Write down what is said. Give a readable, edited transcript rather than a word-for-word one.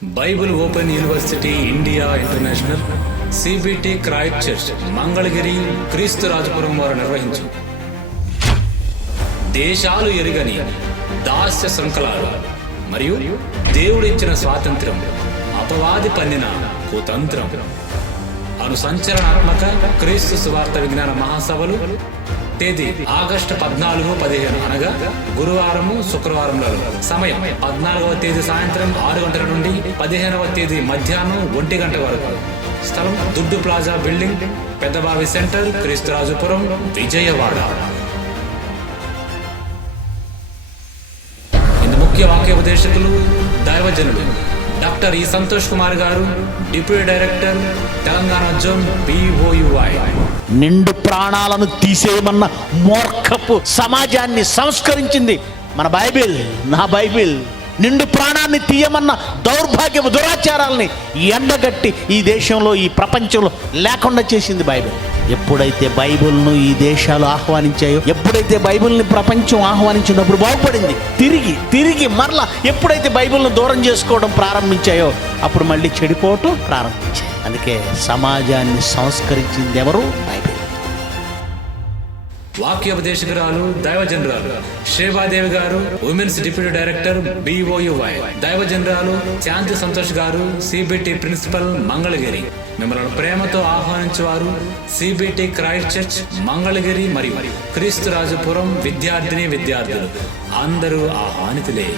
Bible open university India international CBT Christ church Mangalagiri క్రీస్తు రాజపురం వారు నిర్వహించు దేశాలు ఎరుగని దాస్య శృంఖలాలు మరియు దేవుడిచ్చిన స్వాతంత్ర్యం అపవాది పన్నిన కుతంత్రం అను సంచలనాత్మక క్రీస్తు సువార్త విజ్ఞాన మహాసభలు తేదీ ఆగస్టు 14-15 అనగా గురువారము శుక్రవారంలో సమయం 14వ తేదీ సాయంత్రం 6 గంటల నుండి 15వ తేదీ మధ్యాహ్నం 1 గంట వరకు. స్థలం దుడ్డు plaza building, Peddabavi centre, Kreesturajupuram, Vijayawada. ఇందు ముఖ్య వాక్య ఉపదేశకులు దైవజనులు డాక్టర్ ఈ సంతోష్ కుమార్ గారు, deputy director, Telangana zone BOUI. నిండు ప్రాణాలను తీసేయమన్న మూర్ఖపు సమాజాన్ని సంస్కరించింది మన బైబిల్. నా బైబిల్ నిండు ప్రాణాన్ని తీయమన్న దౌర్భాగ్యపు దురాచారాలని ఎండగట్టి ఈ దేశంలో, ఈ ప్రపంచంలో లేకుండా చేసింది బైబిల్. ఎప్పుడైతే బైబిల్ను ఈ దేశాలు ఆహ్వానించాయో, ఎప్పుడైతే బైబిల్ని ప్రపంచం ఆహ్వానించినప్పుడు బాగుపడింది. తిరిగి మరలా ఎప్పుడైతే బైబిల్ను దూరం చేసుకోవడం ప్రారంభించాయో అప్పుడు మళ్ళీ చెడిపోవటం ప్రారంభించాయి. అందుకే సమాజాన్ని సంస్కరించింది ఎవరు? బైబిల్. వాక్యోపదేశకురాలు దైవజనరాలు శ్రీవాదేవి గారు, ఉమెన్స్ డిప్యూటీ డైరెక్టర్ BOUI. దైవజనరాలు శాంతి సంతోష్ గారు, CBT ప్రిన్సిపల్, మంగళగిరి. మిమ్మల్ని ప్రేమతో ఆహ్వానించేవారు CBT క్రైస్ట్ చర్చ్ మంగళగిరి మరియు క్రీస్తురాజుపురం విద్యార్థిని విద్యార్థులు అందరూ ఆహ్వానితులే.